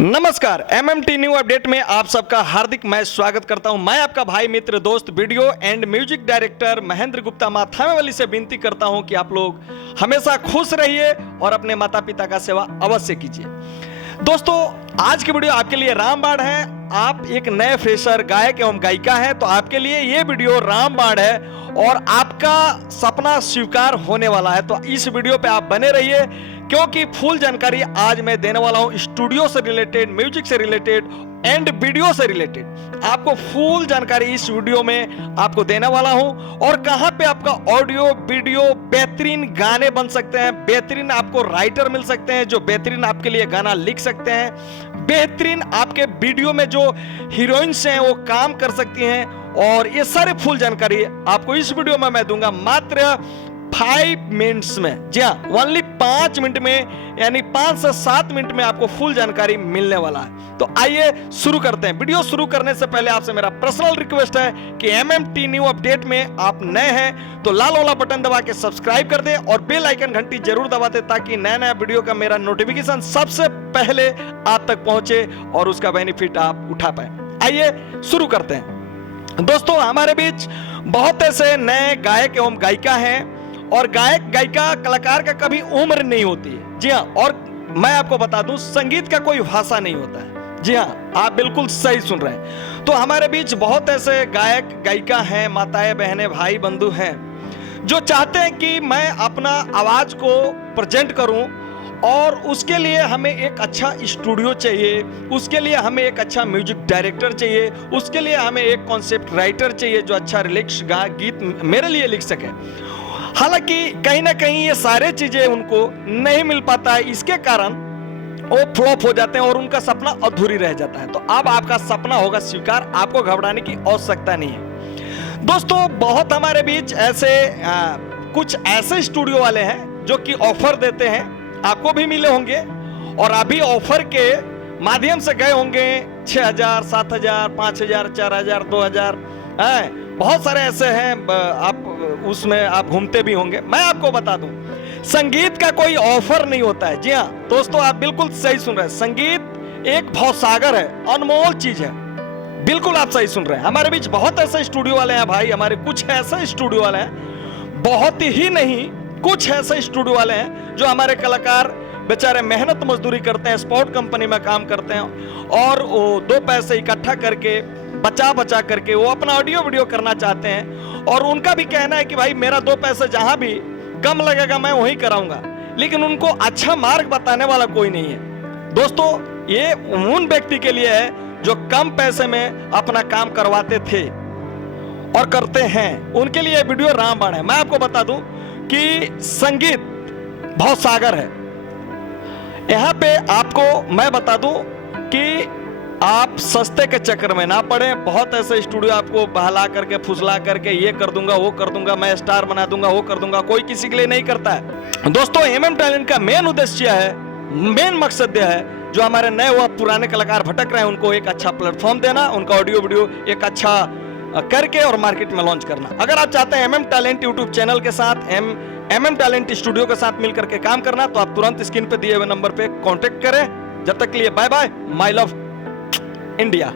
नमस्कार, MMT new update में आप सबका हार्दिक मैं स्वागत करता हूं। मैं आपका भाई मित्र दोस्त video and music director Mahendra Gupta माथामेवाली से विनती करता हूं कि आप लोग हमेशा खुश रहिए और अपने माता पिता का सेवा अवश्य कीजिए। दोस्तों, आज की वीडियो आपके लिए रामबाण है। आप एक नए फ्रेशर गायक एवं गायिका हैं तो आपके लिए ये वीडियो रामबाण है और आपका सपना स्वीकार होने वाला है। तो इस वीडियो पे आप बने रहिए क्योंकि फुल जानकारी आज मैं देने वाला हूं स्टूडियो से रिलेटेड, म्यूजिक से रिलेटेड एंड वीडियो से रिलेटेड। आपको फुल जानकारी इस वीडियो में आपको देने वाला हूं और कहां पे आपका ऑडियो वीडियो बेहतरीन गाने बन सकते हैं, बेहतरीन आपको राइटर मिल सकते हैं जो बेहतरीन आपके लिए गाना लिख सकते हैं, बेहतरीन आपके वीडियो में जो हीरोइंस हैं वो काम कर सकती हैं। और ये सारे फुल जानकारी आपको इस वीडियो में मैं दूंगा मात्र 5 मिनट्स में। जी हाँ, ओनली 5 मिनट में, यानी 5 से 7 मिनट में आपको फुल जानकारी मिलने वाला है। तो आइए शुरू करते हैं। वीडियो शुरू करने से पहले आपसे मेरा पर्सनल रिक्वेस्ट है कि एमएमटी न्यू अपडेट में आप नए हैं तो लाल वाला बटन दबा के सब्सक्राइब कर दें और बेल आइकन घंटी जरूर दबा दें ताकि नया वीडियो का मेरा नोटिफिकेशन सबसे पहले आप तक पहुंचे और उसका बेनिफिट आप उठा पाए। आइए शुरू करते हैं। दोस्तों, हमारे बीच बहुत ऐसे नए गायक एवं गायिका हैं और गायक गायिका कलाकार का कभी उम्र नहीं होती है। जी हाँ, और मैं आपको बता दूं संगीत का कोई भाषा नहीं होता है। जी हाँ, आप बिल्कुल सही सुन रहे हैं। तो हमारे बीच बहुत ऐसे गायक गायिका हैं, माताएं बहनें भाई बंधु हैं जो चाहते हैं कि मैं अपना आवाज को प्रेजेंट करूं और उसके लिए हमें एक अच्छा स्टूडियो चाहिए, उसके लिए हमें एक अच्छा म्यूजिक डायरेक्टर चाहिए, उसके लिए हमें एक कॉन्सेप्ट राइटर चाहिए जो अच्छा लिरिक्स गीत मेरे लिए लिख सके। हालांकि कहीं ना कहीं ये सारे चीजें उनको नहीं मिल पाता है, इसके कारण वो फ्लॉप हो जाते हैं और उनका सपना अधूरी रह जाता है। तो अब आपका सपना होगा स्वीकार, आपको घबराने की आवश्यकता नहीं है। दोस्तों, बहुत हमारे बीच ऐसे कुछ ऐसे स्टूडियो वाले हैं जो कि ऑफर देते हैं, आपको भी मिले होंगे और अभी ऑफर के माध्यम से गए होंगे 6,000, 7,000, 5,000, 4,000, 2,000। बहुत सारे ऐसे हैं, आप उसमें आप घूमते भी होंगे। मैं आपको बता दूं, संगीत का कोई ऑफर नहीं होता है। जी हाँ दोस्तों, आप बिल्कुल सही सुन रहे हैं। संगीत एक भवसागर है, अनमोल चीज है। बिल्कुल आप सही सुन रहे हैं। हमारे बीच बहुत ऐसे स्टूडियो वाले हैं भाई, हमारे कुछ ऐसे स्टूडियो वाले हैं, बहुत ही नहीं कुछ ऐसे स्टूडियो वाले हैं जो हमारे कलाकार बेचारे मेहनत मजदूरी करते हैं, स्पोर्ट कंपनी में काम करते हैं और वो 2 पैसे इकट्ठा करके बचा करके वो अपना ऑडियो वीडियो करना चाहते हैं और उनका भी कहना है कि भाई मेरा 2 पैसे जहां भी कम लगेगा मैं वहीं कराऊंगा, लेकिन उनको अच्छा मार्ग बताने वाला कोई नहीं है। दोस्तों, ये उन व्यक्ति के लिए है जो कम पैसे में अपना काम करवाते थे और करते हैं, उनके लिए वीडियो रामबाण है। मैं आपको बता दूं कि संगीत बहुत सागर है। यहां पे आपको मैं बता दूं कि आप सस्ते के चक्कर में ना पड़े। बहुत ऐसे स्टूडियो आपको बहला करके फुसला करके ये कर दूंगा वो कर दूंगा, मैं स्टार बना दूंगा वो कर दूंगा, कोई किसी के लिए नहीं करता है। दोस्तों, एमएम टैलेंट का मेन उद्देश्य है, मेन मकसद यह है जो हमारे नए व पुराने कलाकार भटक रहे हैं उनको एक अच्छा प्लेटफॉर्म देना, उनका ऑडियो वीडियो एक अच्छा करके और मार्केट में लॉन्च करना। अगर आप चाहते हैं एमएम टैलेंट यूट्यूब चैनल के साथ एमएम टैलेंट स्टूडियो के साथ मिलकर के काम करना तो आप तुरंत स्क्रीन पे दिए हुए नंबर पे कांटेक्ट करें। जब तक के लिए bye bye, my love India.